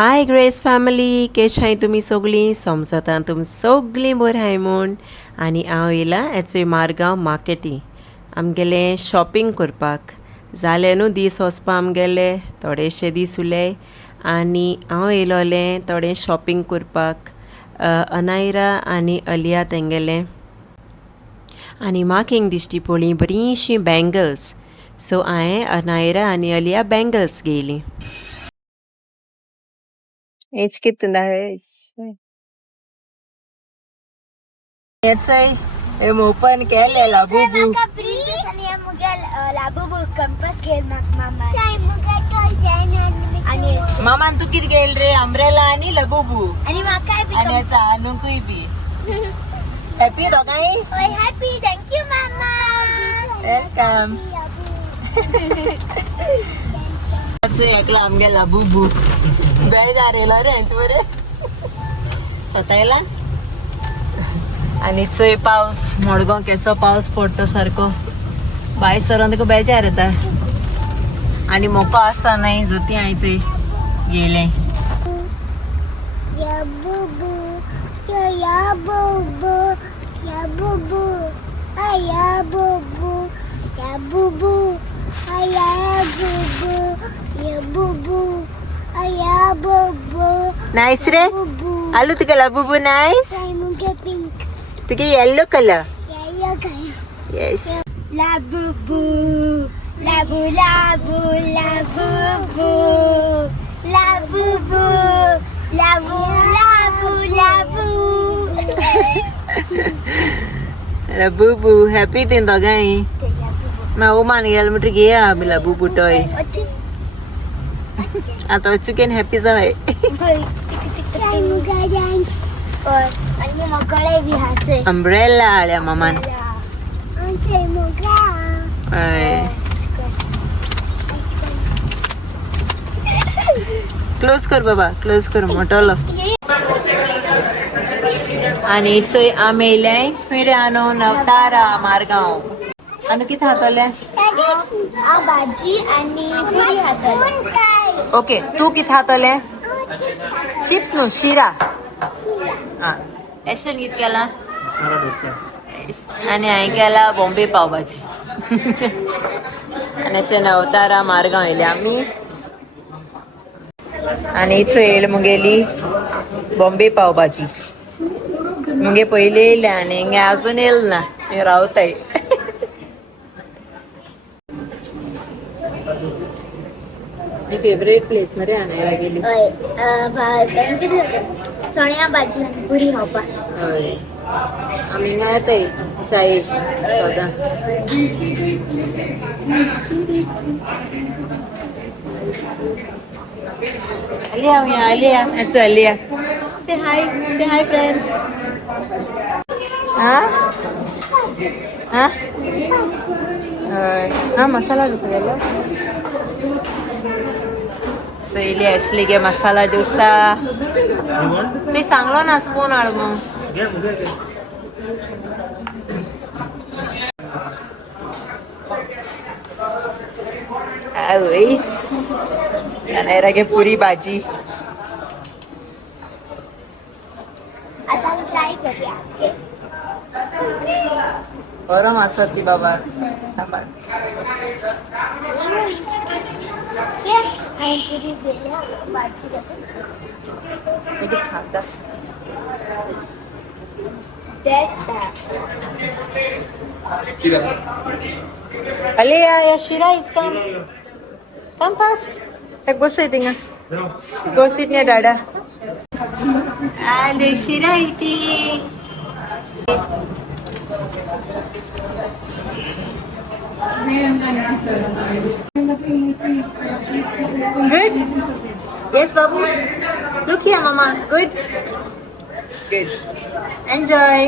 हाय grace family, केश हाय तुमी सगळीं? समजता तुमी सगळीं बरी हाय म्हूण. आनी हांव येयला एचोय मारगांव मार्केटी आमगेले शॉपिंग करपाक. जाले न्हू दीस वचपा आमगेले थोडेशे दीस उरले आनी हांव येयलोलें थोडें शॉपिंग करपाक अनायरा आनी अलिया तेंगेलें. आनी म्हाका हिंग दिश्टी पडलीं बरींशीं बँगल्स, सो हांवें अनायरा आनी अलिया बँगल्स घेयलीं. एज कितून हेच ओपन केले लाबूबू मामान तू कित घेयल रे? अम्ब्रेला आणि लबूबू आणि आनूकूय बी हॅपी दोगांय. हॅपी थँक्यू मामा. वेलकम. एकला आमगे लाबूबू बेजार येयलो रे हेंचे बरे सतायला. आनी चोय पावस मडगो केसो पावस पडतो सारको भायर सरोन तुका बेजार येता. आनी मोको आसा नाही जोती हांवें चोय गेले. या बुबू या बुबू या बुबू या बुबू या बुबू या बुबू या बुबू या बुबू. नाइस रे आलू तुका लाबूबू नाइस. मुगे पिंक तुका yellow colour. Yellow colour. Yes. Labubu लाबू लाबू लाबूबू लाबूबू लाबू लाबू लाबू. लाबूबू हॅपी तीन दोगांय. मा ओमान गेल म्हणटर घे आमी लाबूबू टॉय. आता चिकन हॅपी जाय. अम्ब्रेला आल्या मामान. क्लोज कर बाबा, क्लोज कर मोठोलो. आनी चोय आमी येयले खंय आणू नवतारा मारगांव. आनी कितें हातोले? भाजी आणि पुरी हाताले. ओके तू कितें हातोले? चिप्स न्हू शिरा. हां एशेन कितें केला? मसाला डोसा. आनी हांवें केला बॉम्बे पाव भाजी. आनी नवतारा मारगांव येयले आमी. आनी चोय येयले मुगेली बॉम्बे पाव भाजी. मुगे पयली येयले आनी हिंगे आजून येयले ना, हिंग रावताय. नी फेवरेट प्लेस ना रे आनायरा गेली. चण्या भाजी आणि पुरी खावपा. हय आमी हिंगा येताय चायेक सदां. अलिया अलिया अच्छा अलिया से हाय फ्रेंड्स. हाँ हाँ हाँ मसाला डोसा गेलो. सो इली ॲशलीगे मसाला डोसा. तुवें सांगलो ना स्पून हाड म्हणून. आवयस अनायरागे पुरी भाजी. आता आम्ही ट्राय करूया. गरम आसत ती बाबा सांबाळ. पुरी दिल्या भाजी किती खाता? Alia, ya Shira is come. Come fast. Go sit inga. Go sit near Dada. Ale Shira iti. Good. Yes, Babu. Look here, Mama. Good. Good. Enjoy.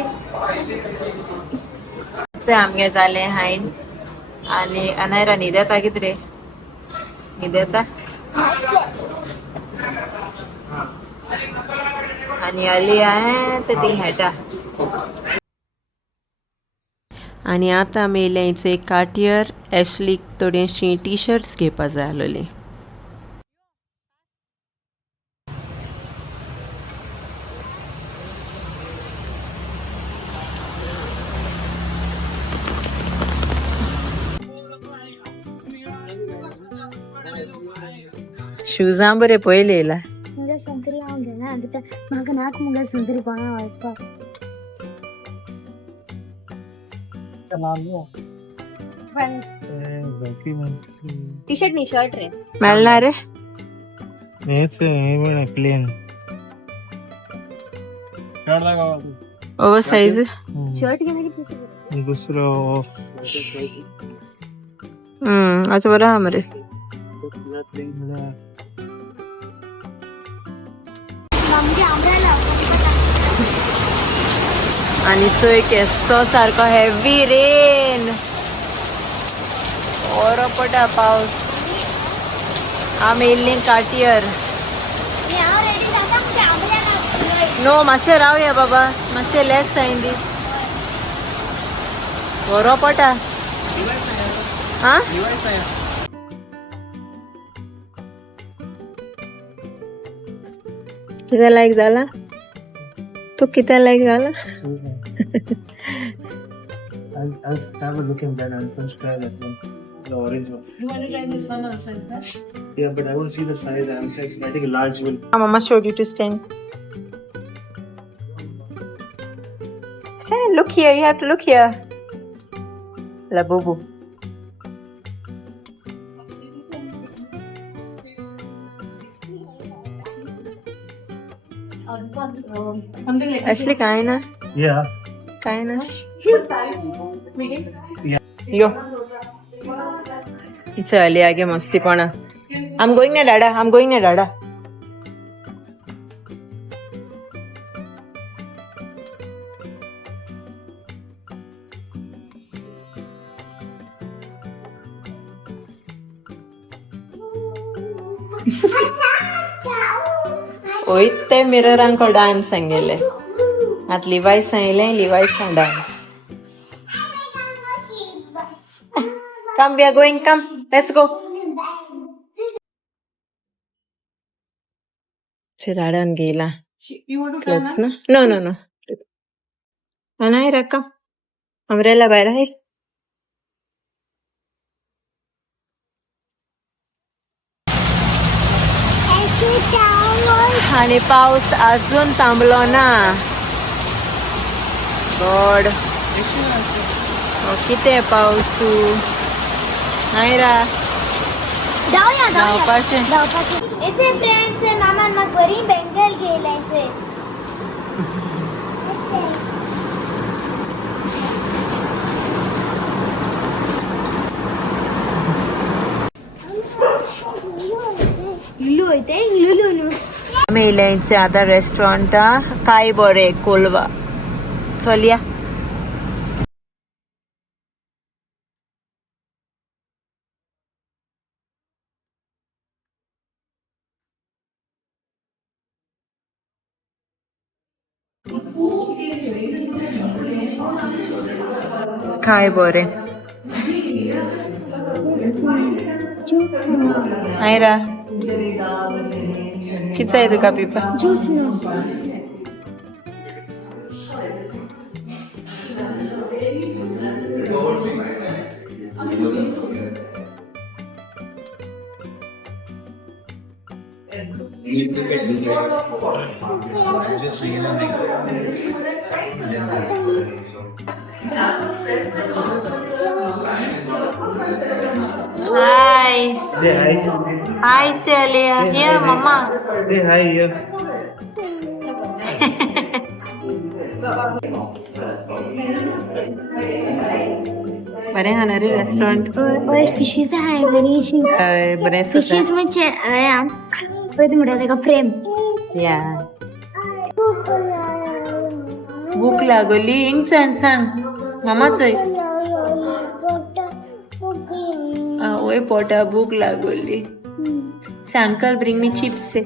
से आमगे जाले हायन आनी अनायरा न्हिदेता कित रे? न्हिदेता आनी अलिया थिंग हेटा. आनी आतां आमी येयले हिचो एक कार्टियर ॲशलीक थोडीशीं टी शर्ट्स घेवपा जाय आसलोलीं. शुजां बरे पयले येयला मुगे संत्री हांव घेना कित्या म्हाका नाक मुगे संत्री कोणा वाचपाक टी शर्ट नी शर्ट रे मेळना रे हेच हे प्लेन शर्ट दाखव ओवर साइज शर्ट घेना किती दुसरं अच्छा बरं हा मरे मामगे आंब्रेला आणि तो एक केसो सारको हेवी रेन ओरो पडा पावस आमी येयल्ली काटियर मी हांव रेडी जाता मुगे आंब्रेला नो मातशें रावया बाबा मातशें लेस जायंदी ओरो पडा हा कितें लायक जाला तू कितें लायक जाला I'll have a look in that and first try that one, the orange one. You want to try this one also, is that? Yeah, but I want to see the size. I'm saying I think a large will. Mama showed you to stand. Stand, look here, you have to look here. La bobo. Something like Actually, काय ना Yeah. काय ना Begin. यो चल आगे मस्तीपणा I'm going ना डाडा I'm going ना डाडा ओयते मिररांको dance सांगेले आत लिवायस सांगले लिवायस dance Come, we are going. Come, let's go. Chiradan gila. You want to try Clothes, now? no? No. Anai rakka. Umbrella bayra hai. आणि पाऊस अजून थांबलो ना गॉड किती पाऊस नाही रा धावया धावपाचे. एचे फ्रेंड्स मामान मग बरी बेंगल गेलायचे लुलू होते लुलू आम्ही इलायचे आता रेस्टॉरंटा काय बरे कोलवा चलया काय बरे आयरा किती आहे तुका पिपा juice Hi. Hey, hi. Hi, Celia. Here, Mama. Hey, hi. Yeah. बरे हा ना रे रेस्टॉरंट और फिशेस आहे बरीशी बरे फिशेस म्हणजे पहिले म्हणतात का फ्रेम या भूक लागली इंग सांग मामाच ओय पोटा भूक लागली uncle bring me chips say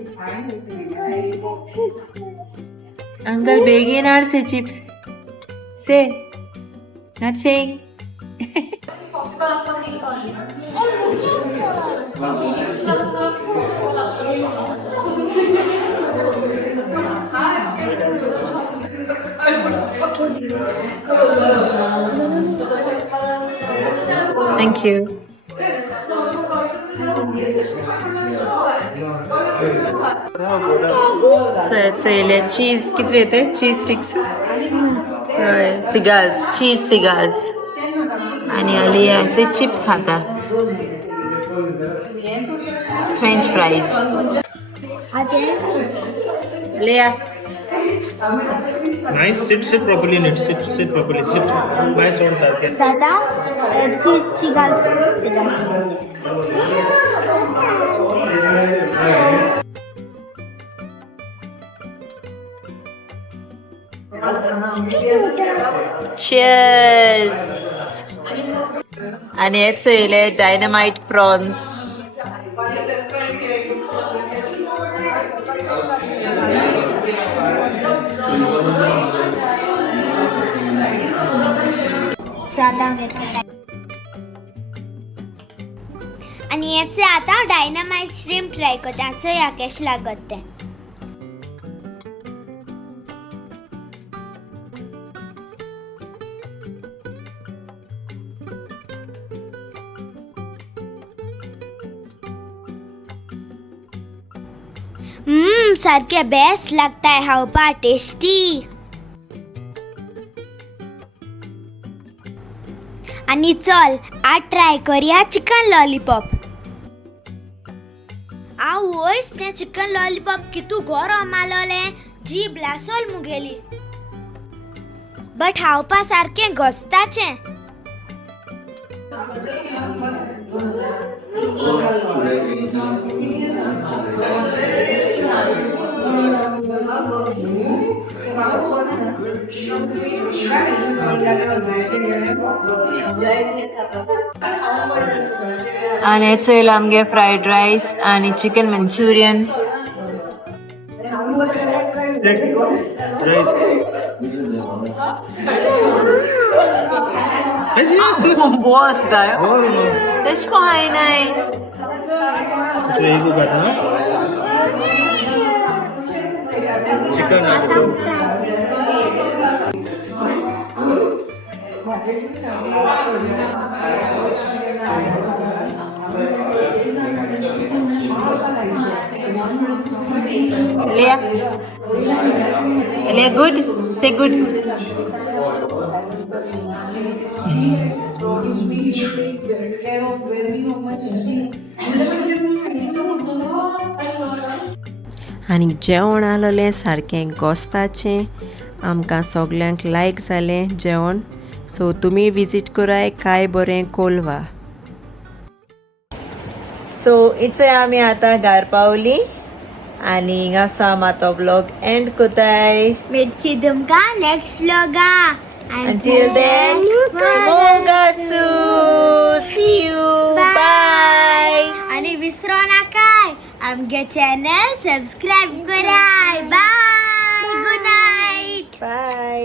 uncle बेगीन हाडसे chips say not saying Thank you. सो येले चीज कितले येते cheese sticks cigars cheese cigars आणि आली यांचे चिप्स खाता फ्रेंच फ्राईज लिया Nice. Sit properly, Nit. Sit properly. Sit. My swords are there. आता चीजची घास Cheers! आणि हेच येले डायनामाइट प्रॉन्स आणि याचे आता डायनामाइट श्रिम्प ट्राय करते त्याचं या कॅश लागत ते सारखे बेस्ट लागताय हावपा टेस्टी आणि चल आज ट्राय करूया चिकन लॉलीपॉप वयस ते चिकन लॉलीपॉप कितू गरम आलोले जीभ लासोल मुगेली बट हावपा सारखे घोस्ताचे आणि हेच येयला आमगे फ्राईड राईस आणि चिकन मंचुरियन Rice. बहुत जायो तेच काय नाही Actually, you got no chicken. Leah, Leah, good. Say good. आणि जेवण आलोले सारकें गोस्ताचें आमकां सगल्यांक लायक जालें जेवण सो तुमी विजीट कराय काय बरें कोलवा सो इचे आमी आतां घार पावली आणि हिंगासो आम आतां ब्लॉग एंड कोताय मिरची तुमका नेक्स्ट व्लॉगा Until then, मोगासू see you bye आणि विसरू नाकाय आमगे चॅनल सबस्क्राईब कराय बाय गुड नाईट bye